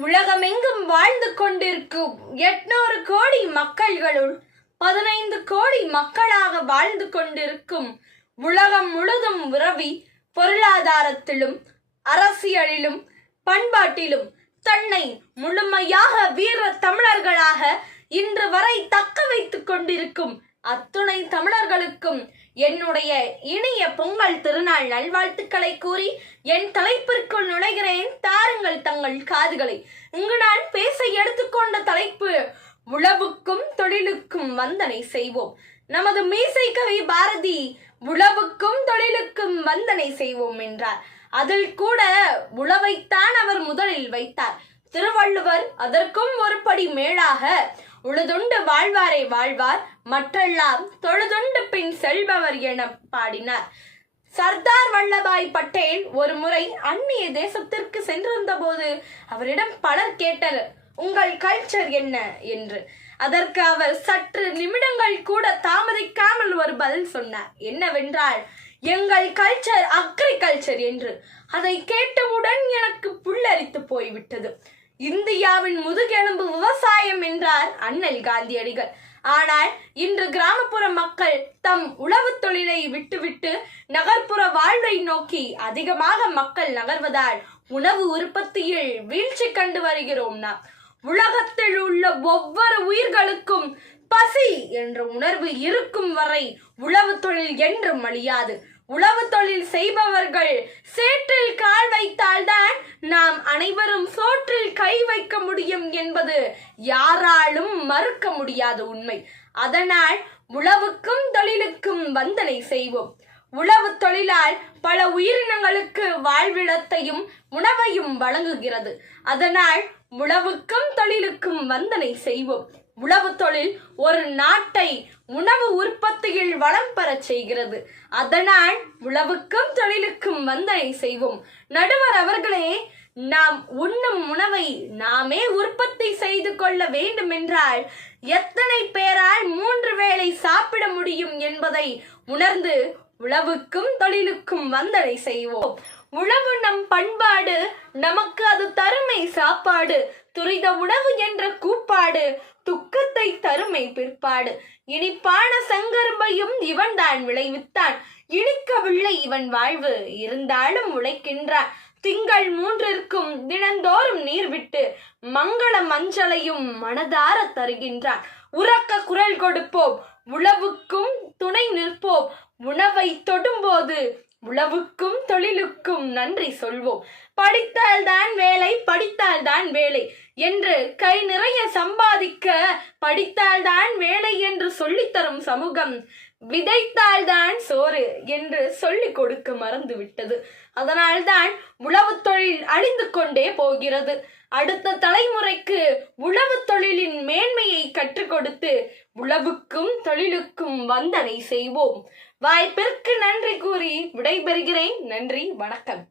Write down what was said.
உலகமெங்கும் வாழ்ந்து கொண்டிருக்கும் எட்நூறு கோடி மக்கள்களுள் பதினைந்து கோடி மக்களாக வாழ்ந்து கொண்டிருக்கும் உலகம் முழுதும் உறவி பொருளாதாரத்திலும் அரசியலிலும் பண்பாட்டிலும் தன்னை முழுமையாக வீர தமிழர்களாக இன்று வரை தக்க வைத்துக் கொண்டிருக்கும் அத்துணை தமிழர்களுக்கும் என்னுடைய இனிய பொங்கல் திருநாள் நல்வாழ்த்துக்களை கூறி என் தலைப்பிற்குள் நுழைகிறேன். தாருங்கள் தங்கள் காதுகளை. இங்கு நான் பேச எடுத்துக்கொண்ட தலைப்பு உழவுக்கும் தொழிலுக்கும் வந்தனை செய்வோம். நமது மீசை கவி பாரதி உழவுக்கும் தொழிலுக்கும் வந்தனை செய்வோம் என்றார். அதில் கூட உழவைத்தான் அவர் முதலில் வைத்தார். திருவள்ளுவர் அதற்கும் ஒரு படி மேலாக உழுதுண்டு வாழ்வாரே வாழ்வார் மற்றெல்லாம் தொழுதுண்டு பின் செல்பவர் என பாடினார். சர்தார் வல்லபாய் பட்டேல் ஒரு முறை அந்நிய தேசத்திற்கு சென்றிருந்த போது அவரிடம் பலர் கேட்டனர் உங்கள் கல்ச்சர் என்ன? என்று. அதற்கு அவர் சற்று நிமிடங்கள் கூட தாமதிக்காமல் ஒரு பதில் சொன்னார் என்னவென்றால் எங்கள் கல்ச்சர் அக்ரிகல்ச்சர் என்று. அதை கேட்டவுடன் எனக்கு புல்லரித்து போய்விட்டது. இந்தியாவின் முதுகெலும்பு விவசாயம் என்றார் அண்ணல் காந்தியடிகள். ஆனால் இன்று கிராமப்புற மக்கள் தம் உழவு தொழிலை விட்டுவிட்டு நகர்ப்புற வாழ்வை நோக்கி அதிகமாக மக்கள் நகர்வதால் உணவு உற்பத்தியில் வீழ்ச்சி கண்டு வருகிறோம் நாம். உலகத்தில் உள்ள ஒவ்வொரு உயிர்களுக்கும் பசி என்ற உணர்வு இருக்கும் வரை உழவு தொழில் என்றும் அழியாது. உழவு தொழில் செய்பவர்கள் சேற்றில் கால் வைத்தால் நாம் அனைவரும் சோற்றில் கை வைக்க முடியும் என்பது யாராலும் மறுக்க முடியாத உண்மை. அதனால் உழவுக்கும் தொழிலுக்கும் வந்தனை செய்வோம். உழவு தொழிலால் பல உயிரினங்களுக்கு வாழ்விடத்தையும் உணவையும் வழங்குகிறது. அதனால் உழவுக்கும் தொழிலுக்கும் வந்தனை செய்வோம். உழவு தொழில் ஒரு நாட்டை உணவு உற்பத்தியில் வளம் பெறச் செய்கிறது. அதனால் உழவுக்கும் தொழிலுக்கும் வந்தனை செய்வோம். நடுவர் அவர்களே நாம் உண்ணும் உணவை நாமே உற்பத்தி செய்து கொள்ள வேண்டும் என்றால் எத்தனை பேரால் மூன்று வேளை சாப்பிட முடியும் என்பதை உணர்ந்து உழவுக்கும் தொழிலுக்கும் வந்தனை செய்வோம். உழவு நம் பண்பாடு நமக்கு அது தருமை சாப்பாடு. துரித உணவு என்ற கூப்பாடு துக்கத்தை தருமை பிற்பாடு. இனிப்பான சங்கரும்பையும் இவன் தான் விளைவித்தான். இனிக்கவில்லை இவன் வாழ்வு. இருந்தாலும் உழைக்கின்றான். திங்கள் மூன்றிற்கும் தினந்தோறும் நீர் விட்டு மங்கள மஞ்சளையும் மனதார தருகின்றான். உறக்க குரல் கொடுப்போம். உழவுக்கும் துணை நிற்போம். உணவை தொடும்போது உழவுக்கும் தொழிலுக்கும் நன்றி சொல்வோம். படித்தால்தான் வேலை படித்தால்தான் வேலை என்று கை நிறைய சம்பாதிக்க படித்தால்தான் வேலை என்று சொல்லித்தரும் சமூகம் விதைத்தால்தான் சோறு என்று சொல்லிக் கொடுக்க மறந்துவிட்டது. அதனால்தான் உழவு தொழில் அழிந்து கொண்டே போகிறது. அடுத்த தலைமுறைக்கு உழவு தொழிலின் மேன்மையை கற்றுக் கொடுத்து உழவுக்கும் தொழிலுக்கும் வந்தனை செய்வோம். வாய்ப்பிற்கு நன்றி கூறி விடைபெறுகிறேன். நன்றி வணக்கம்.